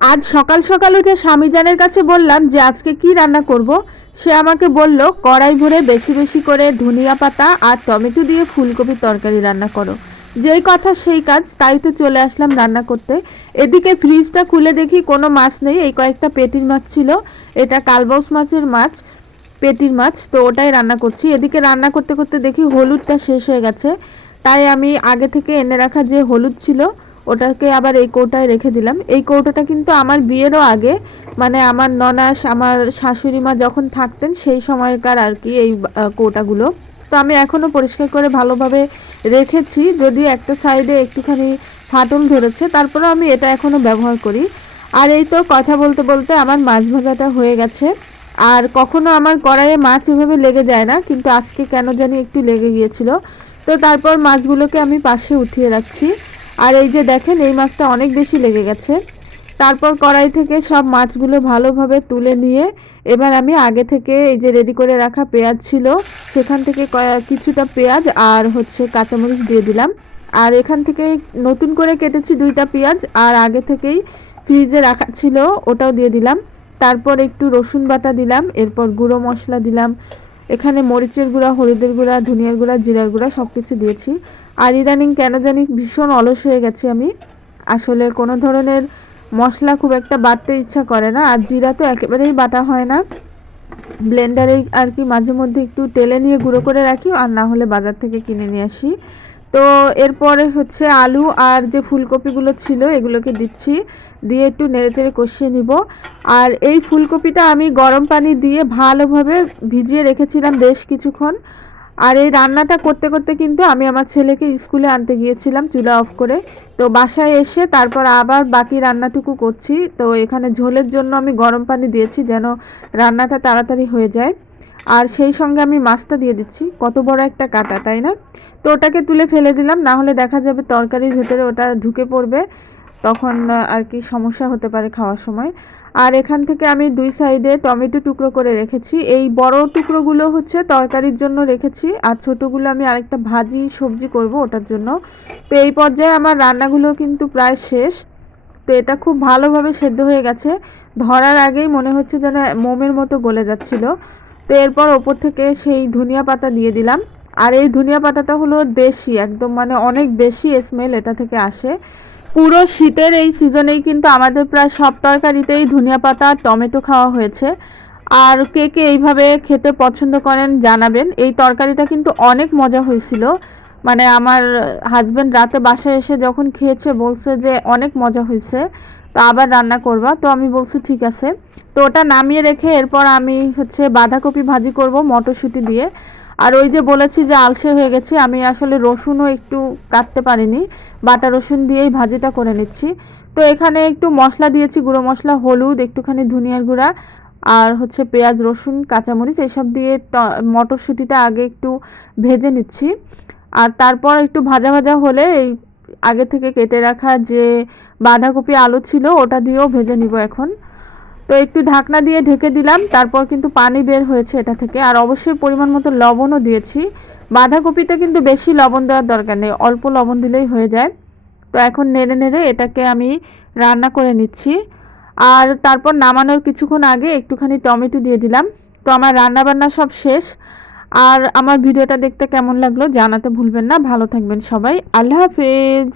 আজ সকাল সকাল উঠে স্বামীজানের কাছে বললাম যে, আজকে কি রান্না করব? সে আমাকে বলল, কড়াই ভরে বেশি বেশি করে ধনিয়া পাতা আর টমেটো দিয়ে ফুলকপির তরকারি রান্না করো। যেই কথা সেই কাজ, তাই তো চলে আসলাম রান্না করতে। এদিকে ফ্রিজটা খুলে দেখি কোনো মাছ নেই, এই কয়েকটা পেটির মাছ ছিল। এটা কালবাউস মাছের মাছ, পেটির মাছ, তো ওটাই রান্না করছি। এদিকে রান্না করতে করতে দেখি হলুদটা শেষ হয়ে গেছে। তাই আমি আগে থেকে এনে রাখা যে হলুদ ছিল ওটাকে আবার এই কৌটায় রেখে দিলাম। এই কৌটোটা কিন্তু আমার বিয়েরও আগে মানে আমার ননাস, আমার শাশুড়ি মা যখন থাকতেন সেই সময়কার আর কি এই কৌটাগুলো। তো আমি এখনও পরিষ্কার করে ভালোভাবে রেখেছি, যদি একটা সাইডে একটুখানি ফাটল ধরেছে তারপরে আমি এটা এখনও ব্যবহার করি। আর এই তো কথা বলতে বলতে আমার মাছ ভাজাটা হয়ে গেছে। আর কখনো আমার কড়াইয়ে মাছ এভাবে লেগে যায় না, কিন্তু আজকে কেন জানি একটু লেগে গিয়েছিল। তো তারপর মাছগুলোকে আমি পাশে উঠিয়ে রাখছি। আর এই যে দেখেন, এই মাছটা অনেক বেশি লেগে গেছে। তারপর কড়াই থেকে সব মাছগুলো ভালোভাবে তুলে নিয়ে, এবার আমি আগে থেকে এই যে রেডি করে রাখা পেঁয়াজ ছিল, সেখান থেকে কিছুটা পেঁয়াজ আর হচ্ছে কাঁচামরিচ দিয়ে দিলাম। আর এখান থেকে নতুন করে কেটেছি দুইটা পেঁয়াজ, আর আগে থেকেই ফ্রিজে রাখা ছিল, ওটাও দিয়ে দিলাম। তারপর একটু রসুন বাটা দিলাম, এরপর গুঁড়ো মশলা দিলাম। এখানে মরিচের গুঁড়া, হলুদের গুঁড়া, ধনিয়ার গুঁড়া, জিরার গুঁড়া সব কিছু দিয়েছি। আর ইদানিং কেন জানি ভীষণ অলস হয়ে গেছি আমি। আসলে কোনো ধরনের মশলা খুব একটা বাটতে ইচ্ছা করে না, আর জিরা তো একেবারেই বাটা হয় না। ব্লেন্ডারে আর কি মাঝে মধ্যে একটু তেলে নিয়ে গুঁড়ো করে রাখি, আর না হলে বাজার থেকে কিনে নিয়ে আসি। তো এরপরে হচ্ছে আলু আর যে ফুলকপিগুলো ছিল এগুলোকে দিচ্ছি, দিয়ে একটু নেড়ে চেড়ে কষিয়ে নিব। আর এই ফুলকপিটা আমি গরম পানি দিয়ে ভালোভাবে ভিজিয়ে রেখেছিলাম বেশ কিছুক্ষণ। আর এই রান্নাটা করতে করতে কিন্তু আমি আমার ছেলেকে স্কুলে আনতে গিয়েছিলাম চুলা অফ করে। তো বাসায় এসে তারপর আবার বাকি রান্নাটুকু করছি। তো এখানে ঝোলের জন্য আমি গরম পানি দিয়েছি যেন রান্নাটা তাড়াতাড়ি হয়ে যায়। আর সেই সঙ্গে আমি মাছটা দিয়ে দিচ্ছি। কত বড় একটা কাটা, তাই না? তো ওটাকে তুলে ফেলে দিলাম, না হলে দেখা যাবে তরকারির ভেতরে ওটা ঢুকে পড়বে। তখন আর কি সমস্যা হতে পারে খাওয়ার সময়। আর এখান থেকে আমি দুই সাইডে টমেটো টুকরো করে রেখেছি। এই বড় টুকরোগুলো হচ্ছে তরকারির জন্য রেখেছি। আর ছোটোগুলো আমি আরেকটা ভাজি সবজি করব ওটার জন্য। তো এই পর্যায়ে আমার রান্নাগুলো কিন্তু প্রায় শেষ। তো এটা খুব ভালোভাবে সেদ্ধ হয়ে গেছে। ধরার আগেই মনে হচ্ছে যেন মোমের মতো গলে যাচ্ছিল। তো এরপর ওপর থেকে সেই ধনিয়া পাতা দিয়ে দিলাম। আর এই ধনিয়া পাতাটা হলো দেশি, একদম মানে অনেক বেশি স্মেল এটা থেকে আসে। পুরো শীতের এই সিজনেই কিন্তু আমাদের প্রায় সব তরকারিতেই ধনিয়া পাতা, টমেটো খাওয়া হয়েছে। আর কে কে এইভাবে খেতে পছন্দ করেন জানাবেন। এই তরকারিটা কিন্তু অনেক মজা হয়েছিল। মানে আমার হাজব্যান্ড রাতে বাসায় এসে যখন খেয়েছে, বলছে যে অনেক মজা হয়েছে, তো আবার রান্না করবা। তো আমি বলছি, ঠিক আছে। তো ওটা নামিয়ে রেখে এরপর আমি হচ্ছে বাঁধাকপি ভাজি করব মটরশুঁটি দিয়ে। আর ওই যে বলেছি যে আলসে হয়ে গেছি, আমি আসলে রসুনও একটু কাটতে পারিনি, বাটা রসুন দিয়েই ভাজিটা করে নিচ্ছি। তো এখানে একটু মশলা দিয়েছি, গুঁড়ো মশলা, হলুদ, একটুখানি ধনিয়ার গুঁড়া, আর হচ্ছে পেঁয়াজ, রসুন, কাঁচামরিচ এইসব দিয়ে ট- মটরশুঁটিটা আগে একটু ভেজে নিচ্ছি। আর তারপর একটু ভাজা ভাজা হলে এই আগে থেকে কেটে রাখা যে বাঁধাকপি আলু ছিল, ওটা দিয়েও ভেজে নিব এখন। তো একটু ঢাকনা দিয়ে ঢেকে দিলাম, তারপর কিন্তু পানি বের হয়েছে এটা থেকে। আর অবশ্যই পরিমাণ মতো লবণও দিয়েছি। বাঁধাকপিতে কিন্তু বেশি লবণ দেওয়ার দরকার নেই, অল্প লবণ দিলেই হয়ে যায়। তো এখন নেড়ে নেড়ে এটাকে আমি রান্না করে নিচ্ছি। আর তারপর নামানোর কিছুক্ষণ আগে একটুখানি টমেটো দিয়ে দিলাম। তো আমার রান্না বান্না সব শেষ। আর আমার ভিডিওটা দেখতে কেমন লাগল জানাতে ভুলবেন না। ভালো থাকবেন সবাই। আল্লাহ হাফেজ।